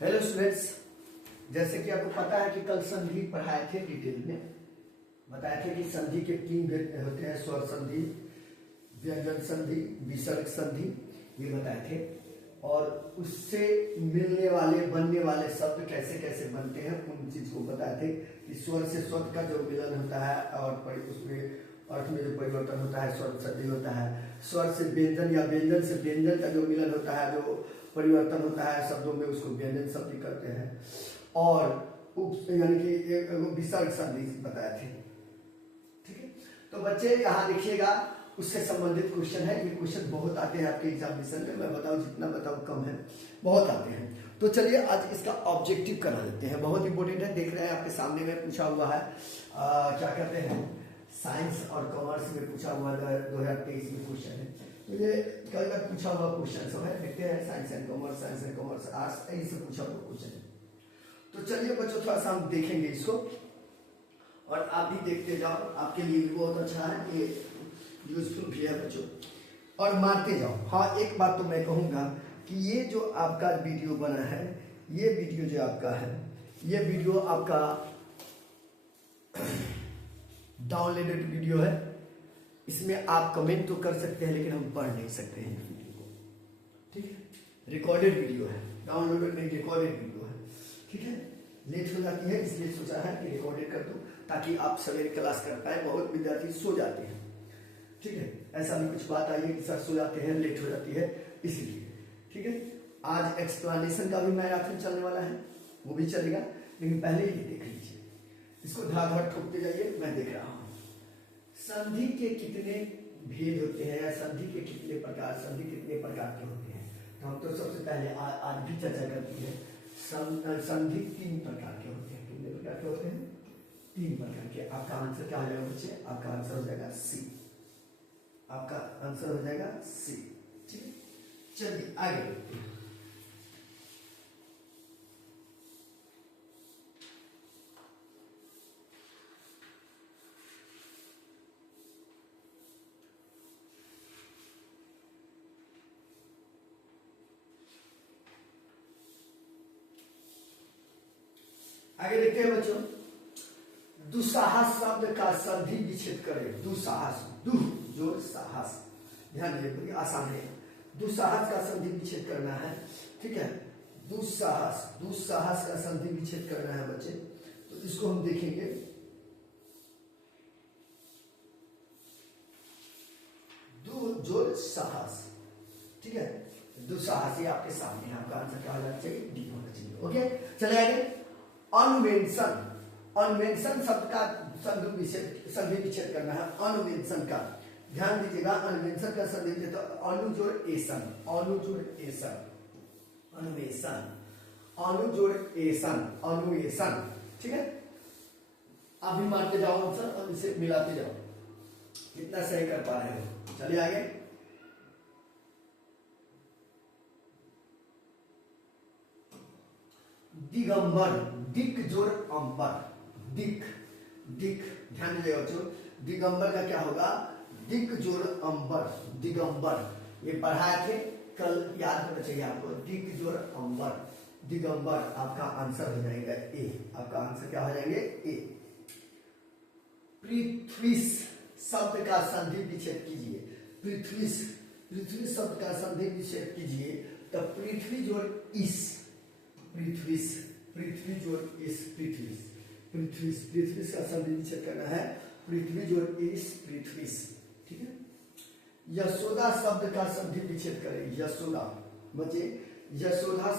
Hello students, जैसे कि आपको पता है कि कल संधि पढ़ाए थे, डिटेल में बताए थे कि संधि के तीन भेद होते हैं, स्वर संधि, व्यंजन संधि, विसर्ग संधि, ये बताए थे। और उससे मिलने वाले बनने वाले शब्द कैसे कैसे बनते हैं उन चीज को बताए थे कि स्वर से स्वर का जो मिलन होता है और उसमें अर्थ में जो परिवर्तन होता है स्वर संधि होता है। स्वर से व्यंजन या व्यंजन से व्यंजन का जो मिलन होता है, जो परिवर्तन होता है शब्दों में, उसको व्यंजन शब्द कहते हैं। और यानी कि एक विसर्ग संधि बताए थे। ठीक है, तो बच्चे यहाँ देखिएगा, उससे संबंधित क्वेश्चन है। ये क्वेश्चन बहुत आते हैं आपके एग्जामिनेशन में, मैं बताऊँ जितना बताऊँ कम है, बहुत आते हैं। तो चलिए आज इसका ऑब्जेक्टिव करा देते हैं, बहुत इंपॉर्टेंट है। देख रहे हैं आपके सामने में पूछा हुआ है, क्या कहते हैं, साइंस और कॉमर्स में पूछा हुआ 2023 में क्वेश्चन है। तो ये कल तक पूछा हुआ क्वेश्चन सब है, देखते हैं। साइंस एंड कॉमर्स आर्ट्स, यही से पूछा हुआ क्वेश्चन है। तो चलिए बच्चों, थोड़ा सा हम देखेंगे इसको और आप भी देखते जाओ, आपके लिए भी बहुत अच्छा है, ये यूजफुल भी है बच्चों, और मारते जाओ। हाँ, एक बात तो मैं कहूँगा कि ये जो आपका वीडियो बना है, ये वीडियो जो आपका है, ये वीडियो आपका डाउनलोडेड वीडियो है। इसमें आप कमेंट तो कर सकते हैं, लेकिन हम पढ़ नहीं सकते हैं इस वीडियो को। ठीक है, रिकॉर्डेड वीडियो है, डाउनलोडेड नहीं, रिकॉर्डेड वीडियो है। ठीक है, लेट हो जाती है, इसलिए सोचा है कि रिकॉर्डेड कर दूं ताकि आप सवेरे क्लास कर पाए। बहुत विद्यार्थी सो जाते हैं, ठीक है, ऐसा भी कुछ बात आई है कि सर सो जाते हैं, लेट हो जाती है, इसलिए। ठीक है, आज एक्सप्लेनेशन का भी मैराथन चलने वाला है, वो भी चलेगा, लेकिन पहले ये देख लीजिए, इसको धार ठोकते जाइए, मैं देख रहा हूं। संधि के कितने भेद होते हैं या संधि के कितने प्रकार, संधि कितने प्रकार के होते हैं, तो हम तो सबसे पहले आज भी चर्चा करती है। संधि 3 प्रकार के होते हैं। कितने प्रकार के होते हैं? 3 प्रकार के। आपका आंसर क्या हो जाएगा बच्चे? आपका आंसर हो जाएगा सी। आपका आंसर हो जाएगा सी। ठीक है, चलिए आगे बढ़ते हैं। आगे देखते हैं बच्चों, दुस्साहस शब्द का संधि विच्छेद करें। दुस्साहस, दुह जोर साहस, ध्यान दीजिए, बड़ी आसान है। दुस्साहस का संधि विच्छेद करना है। ठीक है, दुस्साहस का संधि विच्छेद करना है बच्चे, तो इसको हम देखेंगे। दु जोर साहस, ठीक है, दुस्साहस, ये आपके सामने है। आपका आंसर क्या होना चाहिए? डी होना चाहिए। ओके, चले आगे। अनवेंशन, अनवेंशन शब्द का संधि विच्छेद करना है। अनवेंशन का ध्यान दीजिएगा, अनवेंशन का संधि विच्छेद, अनुजोड़ एसन, अनुजोड़ एसन, अन्वेषण, अनुजोड़ एसन, अन्वेषण। ठीक है, आप भी मारते जाओ आंसर और इसे मिलाते जाओ, कितना सही कर पा रहे हो। चलिए आगे। दिगंबर, दिक जोड़ अंबर, दिक, दिक, ध्यान दीजिएगा बच्चों, दिगंबर का क्या होगा? दिक जोड़ अंबर, दिगंबर, ये पढ़ाए थे कल, याद होना चाहिए आपको। दिक जोड़ अंबर, दिगंबर, आपका आंसर हो जाएगा ए। आपका आंसर क्या हो जाएंगे? ए। पृथ्वी शब्द का संधि विच्छेद कीजिए। पृथ्वी, पृथ्वी शब्द का संधि विच्छेद कीजिए, तो पृथ्वी जोड़ इस, पृथ्वी, पृथ्वी जोड़ इस, पृथ्वी, पृथ्वी, पृथ्वी का संधि विच्छेद करना है। पृथ्वी जोड़ इस, पृथ्वी। ठीक है, यशोदा शब्द का संधि विच्छेद करें। यशोदा बच्चे, यशोदा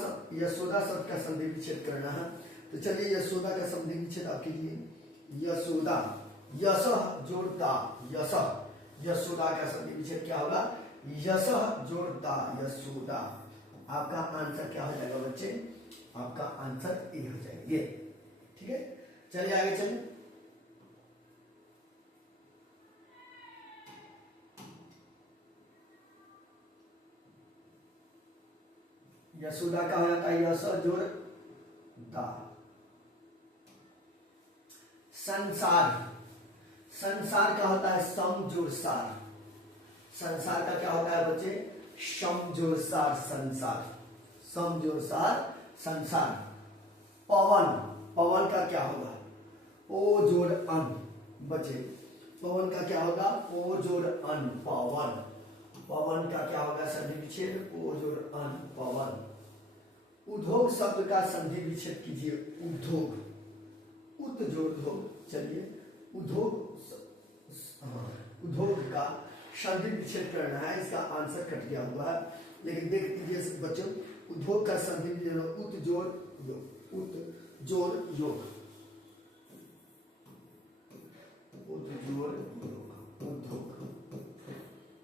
शब्द का संधि विच्छेद करना है। तो चलिए यशोदा का संधि विच्छेद आप कीजिए। यशोदा, यश जोड़ता, यश, यशोदा का संधि विच्छेद क्या होगा? यश जोड़ता, यशोदा। आपका आंसर क्या हो जाएगा बच्चे? आपका आंसर ए हो जाएंगे। ठीक है, चलिए आगे चलिए। यशोदा का हो जाता है यश जोड़ दा। संसार, संसार का होता है सम जोड़ सार। संसार का क्या होता है बच्चे? सम जोड़ सार, संसार, सम जोड़ सार संसार। पवन, पवन का क्या होगा? ओ जोड़ अन बचे। पवन का क्या होगा? ओ जोड़ अन पवन। पवन का क्या होगा? संधि विच्छेद ओ जोड़ अन पवन। उद्योग शब्द का संधि विच्छेद कीजिए। उद्योग, उत जोड़ धोग। चलिए उद्योग, उद्योग का संधि विच्छेद करना है। इसका आंसर कट गया हुआ है, लेकिन देख लीजिए बच्चों, उद्योग का संधि उत जोड़ योग, उत जोड़ योग, उत जोड़ योग, उद्योग,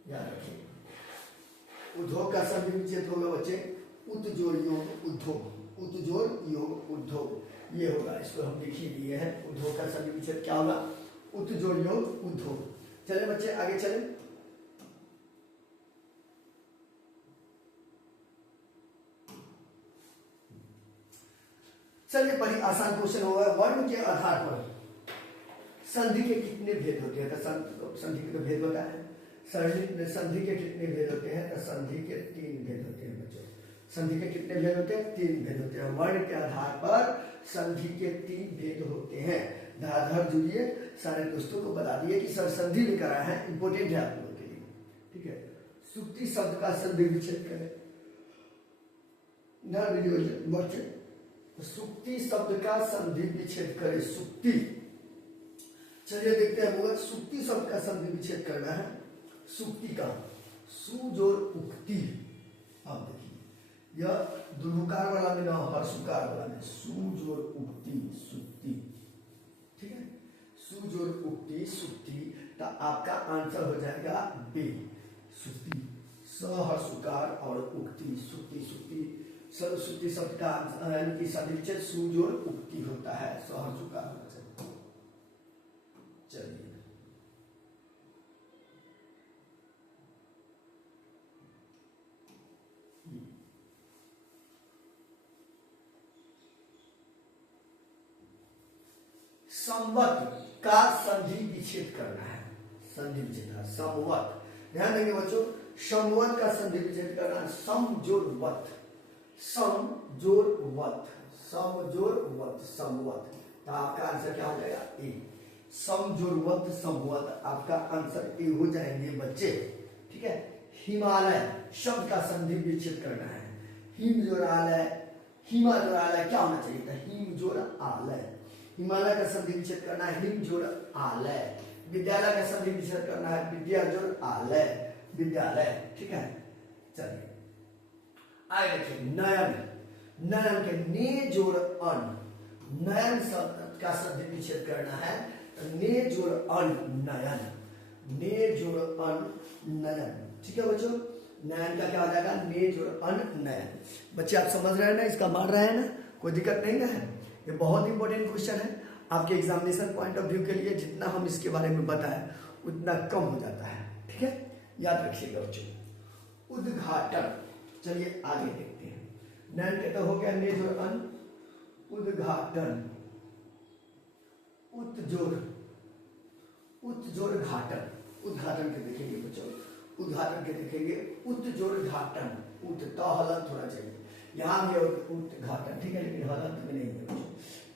याद रखिए। उद्योग का संधि विच्छेद होगा बच्चे उत जोड़ योग उद्योग, उत जोड़ योग उद्योग, ये होगा। इसको हम लिख ही दिए हैं। उद्योग का संधि विच्छेद क्या होगा? उत जोड़ योग उद्योग। चले बच्चे आगे चले। चलिए बड़ी आसान क्वेश्चन होगा। वर्ण के आधार पर संधि के कितने भेद होते हैं? तो संधि के भेद होता है। संधि के कितने भेद होते हैं? तो संधि के 3 भेद होते हैं बच्चों। संधि के कितने भेद होते हैं? 3 भेद होते हैं। वर्ण के आधार पर संधि के 3 भेद होते हैं। धराधर जुड़िए, सारे दोस्तों को बता दिए कि सर संधि लेकर आए हैं, इंपोर्टेंट है आप लोगों के लिए, ठीक है। सुक्ति शब्द का संधि विच्छेद करें। बच्चे सुक्ति शब्द का संधि विच्छेद करें। सुक्ति, चलिए देखते हैं वो सुक्ति शब्द का संधि विच्छेद करना है। सुक्ति का सु जोड़ उक्ति, आप देखिए यह दुर्हुकार वाला में ना हर्षुकार वाला में, सु जोड़ उक्ति सुक्ति, ठीक है। सु जोड़ उक्ति सुक्ति, तो आपका आंसर हो जाएगा बी सुक्ति। सहर्षुकार और उक्ति सुक्ति, सुक्ति सरस्वती शब्द का यानी कि संधि विच्छेद सु जोड़ उक्ति होता है, सहर्षुकार होना चाहिए। चलिए संवत का संधि विच्छेद करना है। संधि विच्छेद संवत, ध्यान देंगे बच्चों, संवत का संधि विच्छेद करना है। सम जोड़ वत, सम जोड़ वत, सम जोड़ वत, समवत, तो आपका आंसर क्या हो जाएगा? ए। सम जोड़ वत समवत, आपका आंसर ए हो जाएंगे बच्चे, ठीक है। हिमालय शब्द का संधि विच्छेद करना है। हिम जोड़ आलय, हिमा जोड़ आलय क्या होना चाहिए था? हिम जोड़ आलय। हिमालय का संधि विच्छेद करना है। हिम जोड़ आलय। विद्यालय का संधि विच्छेद करना है। विद्या जोड़ आलय, विद्यालय, ठीक है। चलिए आगे देखिए नयन, नयन के ने जोड़ अन, नयन शब्द का संधि विच्छेद करना है। ने जोड़ अन नयन, ने जोड़ अन नयन, ठीक है बच्चों। नयन का क्या हो जाएगा? ने जोड़ अन नयन। बच्चे आप समझ रहे हैं ना, इसका मार रहे हैं ना, कोई दिक्कत नहीं ना है। ये बहुत इंपॉर्टेंट क्वेश्चन है आपके एग्जामिनेशन पॉइंट ऑफ व्यू के लिए। जितना हम इसके बारे में बताएं उतना कम हो जाता है, ठीक है, याद रखिएगा बच्चों। उद्घाटन, चलिए आगे देखते हैं। नयन के तो हो गया ने जोड़ अन, उद्घाटन, उत जोड़ घाटन, उद्घाटन के देखेंगे बच्चों, उद्घाटन के देखेंगे। उत जोड़ घाटन, उत तो हलंत होना चाहिए, यहाँ भी उद्घाटन, ठीक है, लेकिन हलंत में नहीं है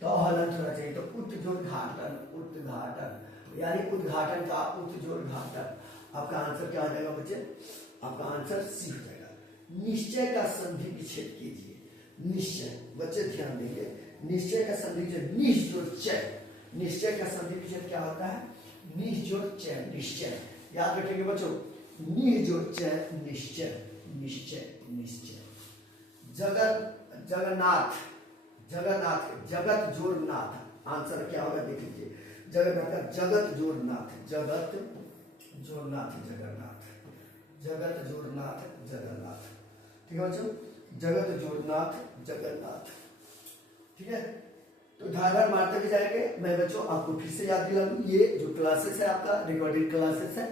तो हलंत होना चाहिए। तो उत जोड़ घाटन, उद्घाटन, यानी उद्घाटन का उत जोड़ घाटन। आपका आंसर क्या आ जाएगा बच्चे? आपका आंसर सी हो जाएगा। निश्चय का संधि विच्छेद कीजिए। निश्चय, बच्चे ध्यान देंगे, निश्चय का संधि विच्छेद निश जोड़ चय, निश्चय का संधि विच्छेद क्या होता है? निश जोड़ चय, निश्चय, याद रखेंगे बच्चों। निश जोड़ चय निश्चय, निश्चय निश्चय। जगत जगन्नाथ, जगन्नाथ, जगत जोड़ नाथ, आंसर क्या होगा देख लीजिए। जगन्नाथ का जगत जोड़ नाथ, जगत जोड़ नाथ जगन्नाथ, जगत जोड़ नाथ जगन्नाथ, ठीक है बच्चों। जगत जोड़ नाथ जगन्नाथ, ठीक है। तो धारदार मारते भी जाएंगे। मैं बच्चों आपको फिर से याद दिला दूं, ये जो क्लासेस है आपका रिकॉर्डेड क्लासेस है,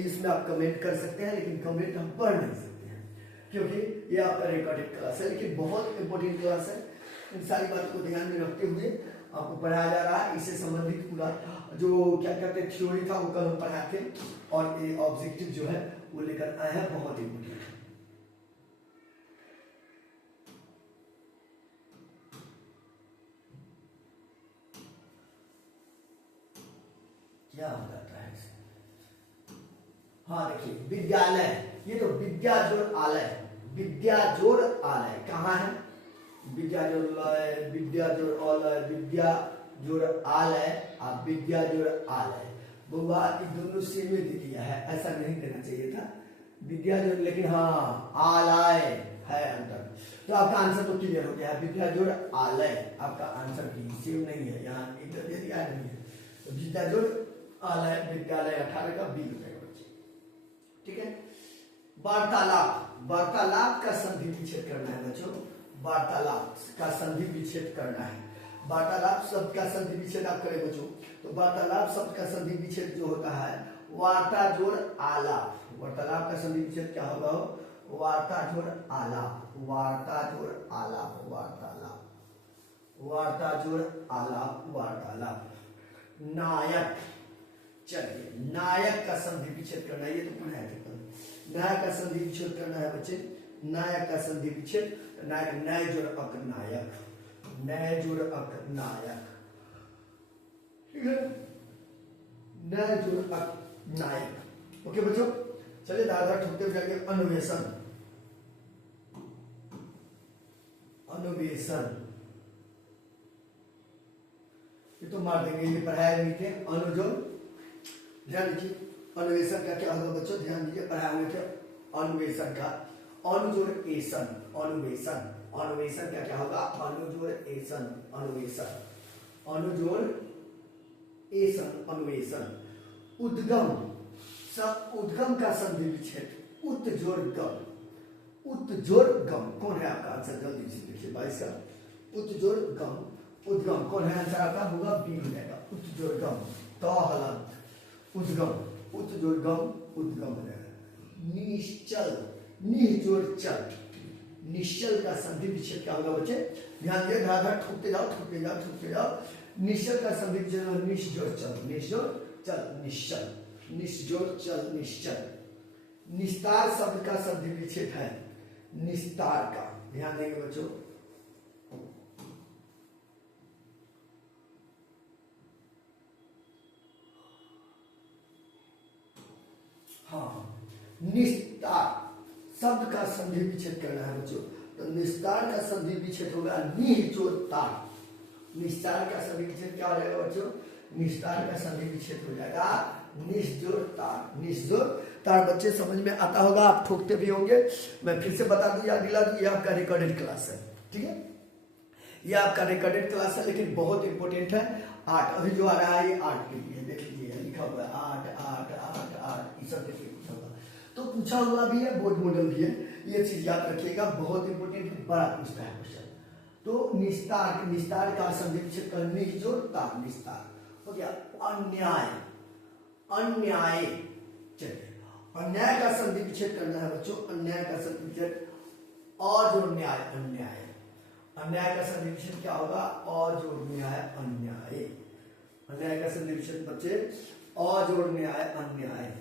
इसमें आप कमेंट कर सकते हैं, लेकिन कमेंट हम पढ़ नहीं सकते हैं क्योंकि ये आपका रिकॉर्डेड क्लास है, लेकिन बहुत इंपॉर्टेंट क्लास है। इन सारी बातों को ध्यान में रखते हुए आपको पढ़ाया जा रहा है। इससे संबंधित पूरा जो क्या कहते हैं थ्योरी था वो कल हम पढ़ाए थे, और ये ऑब्जेक्टिव जो है वो लेकर आए हैं, बहुत इंपॉर्टेंट है। क्या हो जाता है इसे? हाँ देखिए, विद्यालय, ये तो विद्या जोड़ आलय, विद्या जोड़ आलय कहाँ है? विद्या जोड़ लय, विद्या जोड़ अलय, विद्या जोड़ आलय और विद्या जोड़ आलय। बुआ ये दोनों सेम दे दिया है, ऐसा नहीं देना चाहिए था विद्या जोड़, लेकिन हाँ आलय है अंतर। तो आपका आंसर तो क्लियर हो गया है, विद्या जोड़ आलय आपका आंसर की सेम नहीं है, यहाँ इधर दे दिया नहीं है। तो विद्या जोड़ आलय विद्यालय 18 का बी हो जाएगा बच्चे। ठीक है, वार्तालाप, वार्तालाप का संधि विच्छेद करना है बच्चों, वार्तालाप का संधि विच्छेद करना है। वार्तालाप शब्द का संधि विच्छेद आप करें बच्चों, तो वार्तालाप शब्द का संधि विच्छेद जो होता है वार्ता जोड़ आलाप, वार्तालाप का संधि विच्छेद क्या होगा? वार्ता जोड़ आलाप, वार्ता जोड़ आलाप, वार्तालाप, वार्ता जोड़ आलाप, वार्तालाप। नायक, चलिए नायक का संधि विच्छेद करना है, ये तो पढ़ा है, नायक का संधि विच्छेद करना है बच्चे, नायक का संधि विच्छेद, नायक नय जोड़ अक नायक, नय जोड़ अक नायक, ठीक है, नय जोड़ अक नायक। ओके बच्चों, चलिए दादा ठोकते हुए जाएंगे अन्वेषण, अन्वेषण, ये तो मार देंगे, ये पढ़ाया नहीं थे। अनुजोड़, ध्यान दीजिए अन्वेषण का क्या होगा बच्चों, ध्यान दीजिए पढ़ाए हुए थे अन्वेषण का, अनुजोड़ एसन, अन्वेषण, अन्वेषण का क्या होगा? अनुजोड़ एसन, अन्वेषण, अनुजोड़ एसन, अन्वेषण। उद्गम, उद्गम का संधि विच्छेद, उत जोड़ गम, उत जोड़ गम, कौन है आपका आंसर? जल्दी से देखिए 22 का, उत जोड़ गम, उद्गम कौन है आंसर आपका? होगा बी हो जाएगा, उत जोड़ गम, तो हलंत, उद्गम, उत जोड़ गम, उद्गम हो जाएगा। निश्चल, निह जोड़ चल, निश्चल का संधि विच्छेद क्या होगा बच्चे? ध्यान दिए, धाधा ठोकते जाओ, ठोकते जाओ, ठोकते जाओ। निश्चल का संधि विच्छेद निश जोड़ चल, निश जोड़ चल, निश्चल, निश जोड़ चल, निश्चल। निस्तार शब्द का संधि विच्छेद है निस्तार का, ध्यान देंगे बच्चों, हाँ निस्तार शब्द का संधि विच्छेद करना है बच्चों, तो निस्तार का संधि विच्छेद होगा निह जोड़ तार, निस्तार का संधि विच्छेद क्या हो जाएगा बच्चों? निस्तार का संधि विच्छेद हो जाएगा निस्जोड़ तार, निस्जोड़ तार। बच्चे समझ में आता होगा, आप ठोकते भी होंगे, मैं फिर से बता दूं या दिला दूं, ये आपका रिकॉर्डेड क्लास है, ठीक है, ये आपका रिकॉर्डेड क्लास है, लेकिन बहुत इंपॉर्टेंट है। 8 अभी जो आ रहा है ये 8 के लिए, देख लीजिए लिखा हुआ है 8 8 8 8, ये सब देखिए पूछा हुआ, तो पूछा हुआ भी है, बोर्ड मॉडल भी है, ये चीज याद रखिएगा, बहुत इंपॉर्टेंट है, बड़ा पूछता है क्वेश्चन। तो निस्तार, निस्तार का संधि विच्छेद कर निस्जोड़ तार, निस्तार हो गया। अन्याय, अन्याय, चलिए अन्याय का संधि विच्छेद करना है बच्चों, अन्याय का संधि विच्छेद अजोड़ न्याय, अन्याय, अन्याय का संधि विच्छेद क्या होगा? अजोड़ न्याय, अन्याय, अन्याय का संधि विच्छेद बच्चे अजोड़ न्याय, अन्याय।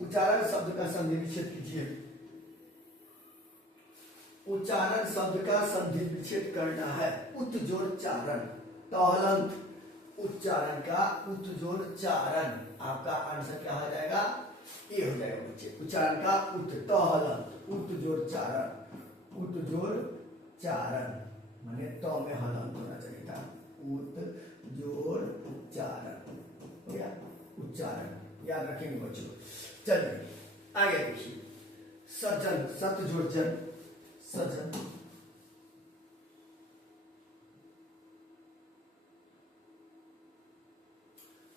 उच्चारण शब्द का संधि विच्छेद कीजिए, उच्चारण शब्द का संधि विच्छेद करना है, उत जोड़ चारण, तहलंत, उच्चारण का उत जोड़ चारण, आपका आंसर क्या हो जाएगा? ए हो जाएगा बच्चे, उच्चारण का उत, तहलंत, उत जोड़ चारण, उत जोड़ चारण माने तो में हलंत होना चाहिए था, उत जोड़ उच्चारण हो गया, उच्चारण याद रखेंगे बच्चों। चलिए आगे देखिए, सज्जन, सत जोड़ जन, सज्जन,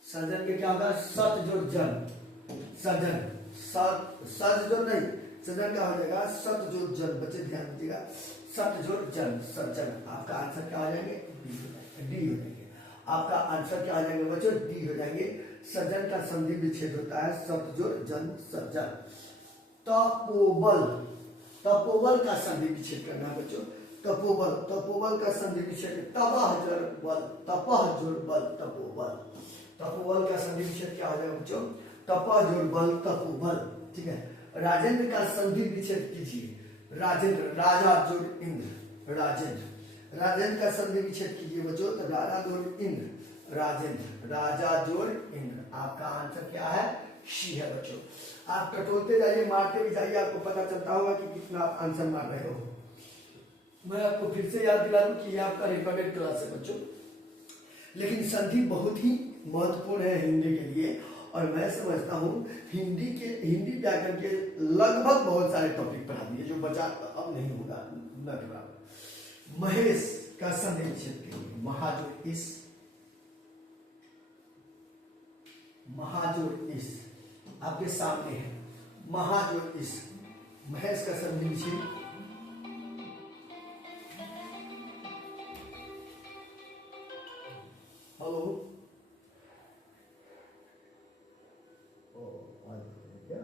सज्जन के क्या होगा? सत जोड़ जन, सज्जन, सज जोड़ नहीं, सज्जन का हो जाएगा सत जोड़ जन, बच्चे ध्यान दीजिएगा, सत जोड़ जन, सज्जन, आपका आंसर क्या हो जाएंगे? डी हो जाएंगे, आपका आंसर क्या हो जाएंगे बच्चों? डी हो जाएंगे। सज्जन का संधि विच्छेद होता है सत जोड़ जन, सज्जन। तपोबल, तपोबल का संधि विच्छेद करना है बच्चों, तपोबल, तपोबल का संधि विच्छेद तपह जोड़ बल, तपह जोड़ बल, तपोबल, तपोबल का संधि विच्छेद क्या हो जाएगा बच्चों? तपह जोड़ बल, तपोबल, ठीक है। राजेंद्र का संधि विच्छेद कीजिए, राजेंद्र, राजा जोड़ इंद्र, राजेंद्र, राजेंद्र का संधि विच्छेद कीजिए बच्चों, तो राजा जोड़ इंद्र, राजेंद्र, राजा जोड़ इंद्र, आपका आंसर क्या है? सी है बच्चों। आप टटोलते जाइए, मारते भी जाइए, आपको पता चलता होगा कि कितना आप आंसर मार रहे हो। मैं आपको फिर से याद दिला दूं कि ये आपका रिकॉर्डेड क्लास है बच्चों, लेकिन संधि बहुत ही महत्वपूर्ण है हिंदी के लिए। और मैं समझता हूँ हिंदी व्याकरण के लगभग बहुत सारे टॉपिक पढ़ा दिए, जो बचा अब नहीं होगा न के बराबर। महेश का संधि विच्छेद के लिए महाजोड़ इस, महाजोड़ इस आपके सामने है, महाजोड़ इस, महेश का संधि विच्छेद। हेलो, क्या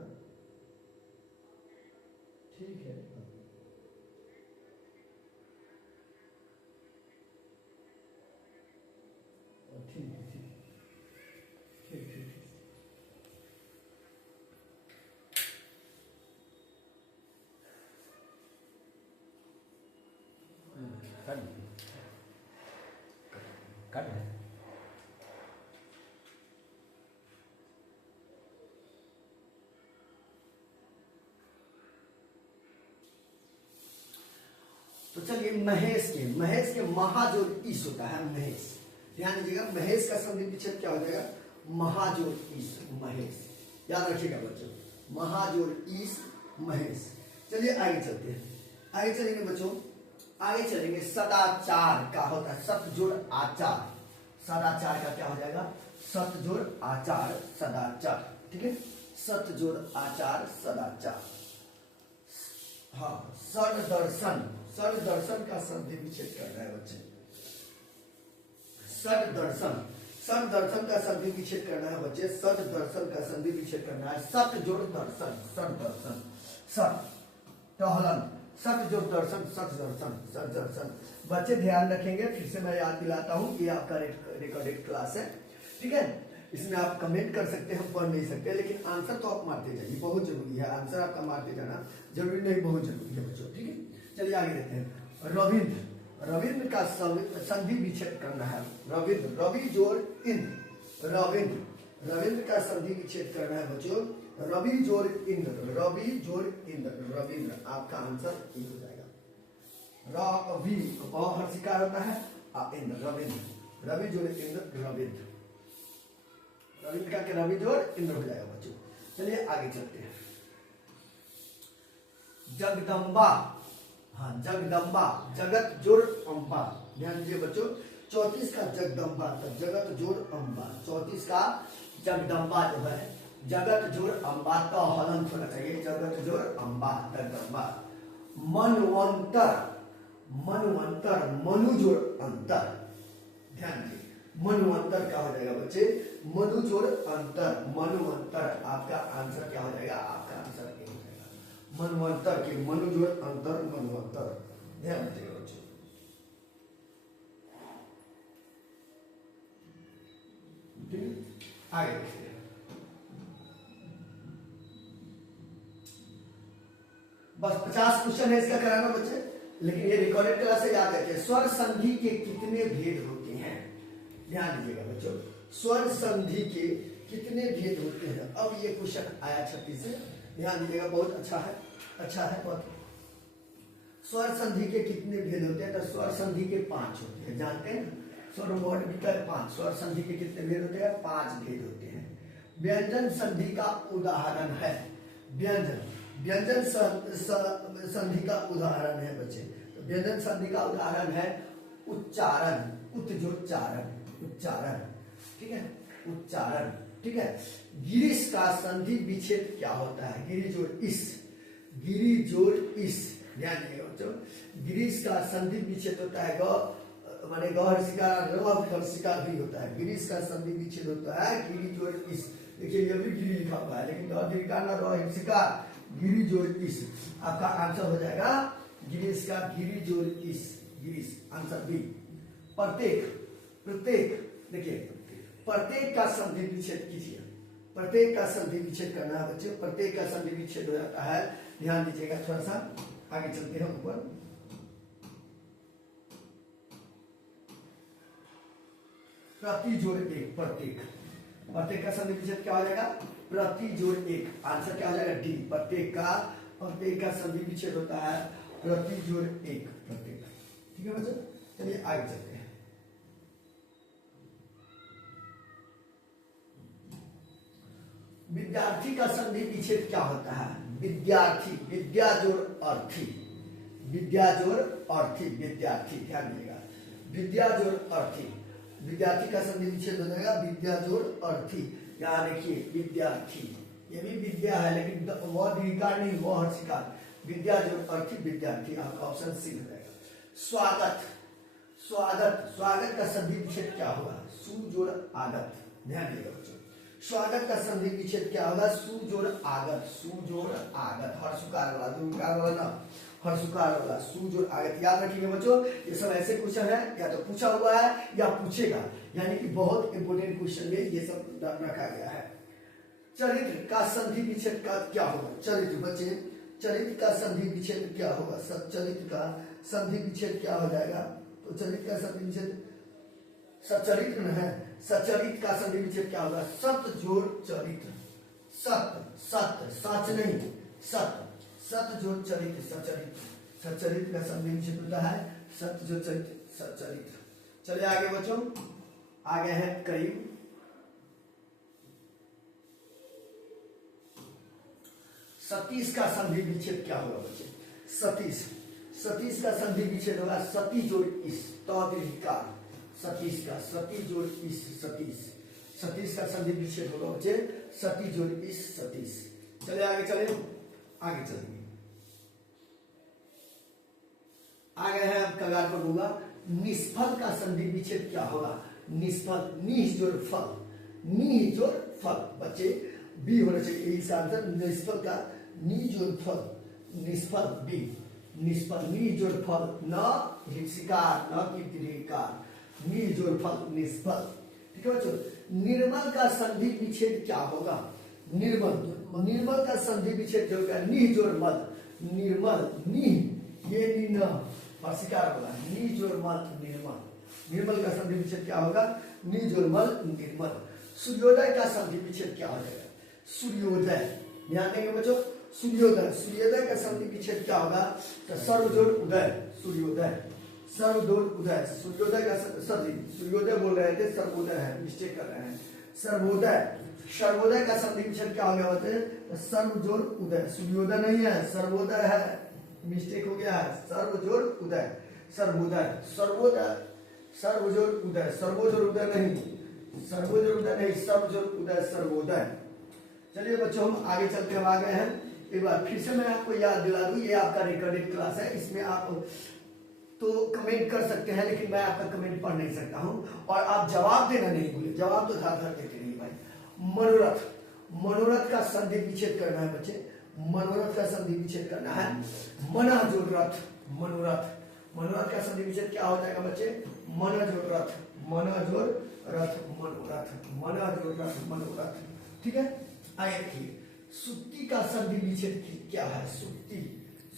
ठीक है, ठीक है, ठीक ठीक ठीक। कट है। तो चलिए महेश के महाजोड़ इस होता है महेश। ध्यान दीजिएगा, महेश का संधि विच्छेद क्या हो जाएगा? महाजोड़ इस, महेश। याद रखिएगा बच्चों, महाजोड़ इस महेश। चलिए आगे चलते हैं, आगे चलेंगे बच्चों, आगे चलेंगे। सदाचार का होता है सत जोड़ आचार, सदाचार का क्या हो जाएगा? सत जोड़ आचार सदाचार, ठीक है, सत जोड़ आचार सदाचार। हाँ, सद दर्शन, सद दर्शन का संधि विच्छेद करना है बच्चे। सद दर्शन, सद दर्शन का संधि विच्छेद करना है बच्चे, सद दर्शन का संधि विच्छेद करना है। सत जोड़ दर्शन, सद दर्शन, सत टहलन, सत जोड़ दर्शन, सत दर्शन, सत दर्शन। बच्चे ध्यान रखेंगे, फिर से मैं याद दिलाता हूँ कि आपका रिकॉर्डेड क्लास है, ठीक है। इसमें आप कमेंट कर सकते हैं, पढ़ नहीं सकते, लेकिन आंसर तो आप मारते जाइए, बहुत जरूरी है। आंसर आपका मारते जाना जरूरी नहीं, बहुत जरूरी है बच्चों, ठीक है। चलिए आगे देखते हैं। रविंद्र, रविंद्र का संधि विच्छेद करना है। रविंद्र, रवि जोड़ इंद्र, रविंद्र, रविंद्र का संधि विच्छेद करना है बच्चों। रवि जोड़ इंद्र, रवि जोड़ इंद्र, रविंद्र, आपका आंसर ये हो जाएगा। रवि हर शिकार होता है इंद्र, रविंद्र, रवि जोड़ इंद्र, रविंद्र, रविंद्र का रवि जोड़ इंद्र हो जाएगा बच्चों। चलिए आगे चलते हैं। जगदम्बा, हाँ जगदम्बा, जगत जोड़ अम्बा। ध्यान दीजिए बच्चों, 34 का जगदम्बा, तो जगत जोड़ अम्बा, 34 का जगदम्बा जो है, जगत जोड़ अम्बा, तो हलंत होना चाहिए, जगत जोड़ अम्बा, जगदम्बा। मनवंतर, मनवंतर, मनु जोड़ अंतर। ध्यान दीजिए, मनवंतर क्या हो जाएगा बच्चे? मनु जोड़ अंतर, मनवंतर, आपका आंसर क्या हो जाएगा? आपका आंसर क्या हो जाएगा? मनवंतर के मनु जोड़ अंतर, मनवंतर। ध्यान दीजिएगा बच्चों। आगे देखते हैं। बस 50 क्वेश्चन है इसका कराना बच्चे, लेकिन ये रिकॉर्डेड क्लास से याद रखिए। स्वर संधि के कितने भेद होते हैं? ध्यान दीजिएगा बच्चों, स्वर संधि के कितने भेद होते हैं? अब ये क्वेश्चन आया 36 से, ध्यान दीजिएगा, बहुत अच्छा है, अच्छा है बहुत। स्वर संधि के कितने भेद होते हैं? तो स्वर संधि के 5 होते हैं, जानते हैं ना, स्वर वर्ड भी 5। स्वर संधि के कितने भेद होते हैं? 5 भेद होते हैं। व्यंजन संधि का उदाहरण है, व्यंजन, व्यंजन संधि का उदाहरण है बच्चे। तो व्यंजन संधि का उदाहरण है उच्चारण, उत्जोच्चारण, उच्चारण, ठीक है, उच्चारण, ठीक है। गिरीश का संधि विच्छेद क्या होता है? गिरी जोड़ इस, गिरी जोड़ इस। ध्यान दीजिएगा बच्चों, गिरीश का संधि विच्छेद होता है ग माने गौर शिकार, हर शिकार भी होता है। गिरीश का संधि विच्छेद होता है गिरी जोड़ इस। देखिए ये भी गिरी लिखा हुआ है, लेकिन गौर शिकार, गिरी जोड़ इस। आपका आंसर हो जाएगा गिरीश का गिरी जोड़ इस, गिरीश, आंसर बी। प्रत्येक, प्रत्येक, देखिए प्रत्येक का संधि विच्छेद कीजिए, प्रत्येक का संधि विच्छेद करना है बच्चे, प्रत्येक का संधि विच्छेद हो जाता है। ध्यान दीजिएगा, थोड़ा सा आगे चलते हैं ऊपर। प्रति जोड़ एक, प्रत्येक। प्रत्येक का संधि विच्छेद क्या हो जाएगा? प्रति जोड़ एक। आंसर क्या हो जाएगा? डी। प्रत्येक का संधि विच्छेद होता है प्रति जोड़ एक, प्रत्येक। ठीक है बच्चों, चलिए आगे चलते हैं। विद्यार्थी का संधि विच्छेद क्या होता है? विद्यार्थी, विद्या जोड़ अर्थी, विद्या जोड़ अर्थी, विद्यार्थी, ध्यान दीजिएगा, विद्या जोड़ अर्थी। विद्यार्थी का संधि विच्छेद हो जाएगा विद्या जोड़ अर्थी। यहाँ देखिए विद्यार्थी, ये भी विद्या है लेकिन वह दीर्घिकार नहीं, वह हर्षिकार। विद्या जोड़ अर्थी, विद्यार्थी, आपका ऑप्शन सी हो जाएगा। स्वागत, स्वागत, स्वागत का संधि विच्छेद क्या होगा? सु जोड़ आगत, ध्यान दीजिएगा बच्चों। स्वागत का संधि विच्छेद क्या होगा? सु जोड़ आगत, सु जोड़ आगत, हर्षुकार वाला, दुर्कार वाला ना, हर्षुकार वाला, सु जोड़ आगत। याद रखिएगा बच्चों, ये सब ऐसे क्वेश्चन है, या तो पूछा हुआ है या पूछेगा, यानी कि बहुत इंपोर्टेंट क्वेश्चन में ये सब रखा गया है। चरित्र का संधि विच्छेद का क्या होगा? चरित्र बच्चे, चरित्र का संधि विच्छेद क्या होगा? चरित्र का संधि विच्छेद क्या हो जाएगा? तो चरित्र का संधि विच्छेद सचरित्र में है, सचरित का संधि विच्छेद क्या होगा? सत जोड़ चरित्र, सत, सत, सच नहीं, सत, सत जोड़ चरित्र, सचरित्र, सचरित्र का संधि विच्छेद होता है सत जोड़ चरित्र, सचरित्र। चलिए आगे बच्चों, आगे है करीब। सतीश का संधि विच्छेद क्या होगा बच्चे? सतीश, सतीश का संधि विच्छेद होगा सती जोड़ इस, तौदीर्घिकार, सतीश का, सती जोड़ इस, सतीश, सतीश का संधि विच्छेद होगा बच्चे सती जोड़ इस, सतीश। चलिए आगे चले, आगे चलेंगे। आगे है अब कगार पर होगा। निष्फल का संधि विच्छेद क्या होगा? निष्फल, निह जोड़ फल, निह जोड़ फल, बच्चे बी होना चाहिए इसका आंसर। निष्फल का नी जोड़ फल, निष्फल बी, निष्फल, नी जोड़ फल, न हिर्षिकार, न की दीर्घिकार, नी जोड़ फल, निष्फल। ठीक है बच्चों। निर्मल का संधि विच्छेद क्या होगा? निर्मल, निर्मल का संधि विच्छेद होगा निह जोड़ मल, निर्मल, निह, ये नी न हर्षिकार वाला, नी जोड़ मल, निर्मल, निर्मल का संधि विच्छेद क्या होगा? नी जोड़ मल, निर्मल। सूर्योदय का संधि विच्छेद क्या हो जाएगा? सूर्योदय, ध्यान देंगे बच्चों, सूर्योदय, सूर्योदय का संधि विच्छेद क्या होगा? तो सर्व जोड़ उदय, सूर्योदय, सर्व जोड़ उदय, सूर्योदय का सॉरी सूर्योदय बोल रहे थे, सर्वोदय है, मिस्टेक कर रहे हैं, सर्वोदय, सर्वोदय का संधि विच्छेद क्या हो गया होते हैं? सर्व जोड़ उदय, सूर्योदय नहीं है, सर्वोदय है, मिस्टेक हो गया है, सर्व जोड़ उदय, सर्वोदय, सर्वोदय, सर्व जोड़ उदय, सर्वोदय उदय नहीं, सर्वोदय उदय नहीं, सर्व जोड़ उदय, सर्वोदय। चलिए बच्चों हम आगे चलते हुए आ गए हैं। एक बार फिर से मैं आपको याद दिला दूं, ये आपका रिकॉर्डेड क्लास है, इसमें आप तो कमेंट कर सकते हैं लेकिन मैं आपका कमेंट पढ़ नहीं सकता हूं, और आप जवाब देना नहीं भूलिए, जवाब तो धार धार देते नहीं भाई। मनोरथ, मनोरथ का संधि विच्छेद करना है बच्चे, मनोरथ का संधि विच्छेद करना है। मना जोड़ रथ, मनोरथ, मनोरथ का संधि विच्छेद क्या हो जाएगा बच्चे? मना जोड़ रथ, मना जोड़ रथ, मनोरथ, मना जोड़ रथ, मनोरथ। ठीक है, आइए देखिए सुक्ति का संधि विच्छेद क्या है? सुक्ति,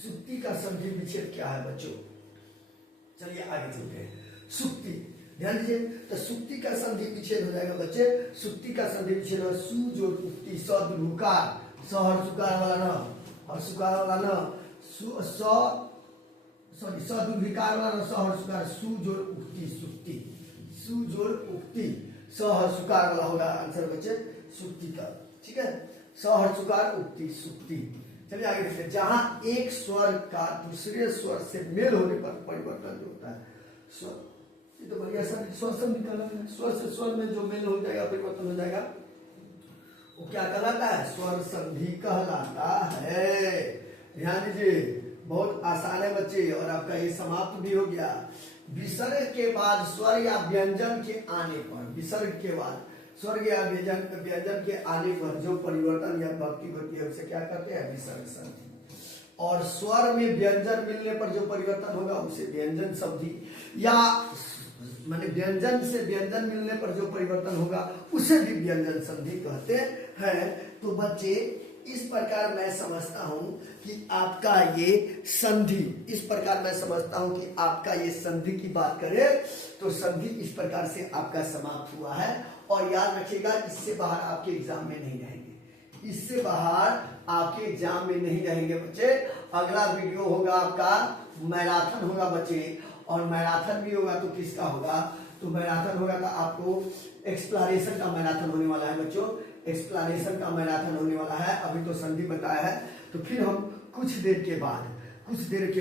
सुक्ति का संधि विच्छेद क्या है बच्चों? चलिए आगे चलते हैं। सुक्ति, ध्यान दीजिए, तो सुक्ति का संधि विच्छेद हो जाएगा बच्चे, सुक्ति का संधि विच्छेद होगा सु जोड़ उक्ति, स दुर्घुकार, स हर्षुकार वाला न, हर्षुकार वाला न, सॉरी स दुर्घिकार वाला न, स हर्षुकार, सु जोड़ उक्ति, सुक्ति, सु जोड़ उक्ति, स हर्षुकार वाला होगा आंसर बच्चे सुक्ति का। ठीक है, स हर्षुकार उक्ति, सुक्ति। चलिए आगे देखते हैं। जहां एक स्वर का दूसरे स्वर से मेल होने पर परिवर्तन जो होता है, स्वर, ये तो बढ़िया सा स्वर से निकाला है, स्वर से स्वर में जो मेल हो जाएगा, परिवर्तन हो जाएगा, वो क्या कहलाता है? स्वर संधि कहलाता है। ध्यान दीजिए, बहुत आसान है बच्चे, और आपका ये समाप्त भी हो गया। विसर्ग के बाद स्वर या व्यंजन के आने पर, विसर्ग के बाद स्वर्ग या व्यंजन के आने पर जो परिवर्तन या भक्ति होती है उसे क्या कहते हैं? विसर्ग संधि। और स्वर में व्यंजन मिलने पर जो परिवर्तन होगा उसे व्यंजन संधि, या माने व्यंजन से व्यंजन मिलने पर जो परिवर्तन होगा उसे भी व्यंजन संधि कहते हैं। तो बच्चे इस प्रकार मैं समझता हूं कि आपका ये संधि, इस प्रकार मैं समझता हूं कि आपका ये संधि की बात करें तो संधि इस प्रकार से आपका समाप्त हुआ है। और याद रखिएगा, इससे बाहर आपके एग्जाम में नहीं रहेंगे, इससे बाहर आपके एग्जाम में नहीं रहेंगे बच्चे। अगला वीडियो होगा आपका मैराथन होगा बच्चे, और मैराथन भी होगा तो किसका होगा, तो मैराथन होगा तो आपको एक्सप्लोरेशन का मैराथन होने वाला है बच्चों, एक्सप्लेनेशन का मैराथन होने वाला है। अभी तो संधि बताया है, तो फिर हम कुछ देर के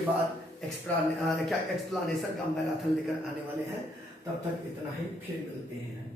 बाद एक्सप्लेनेशन का मैराथन लेकर आने वाले हैं। तब तक इतना ही, फिर मिलते हैं।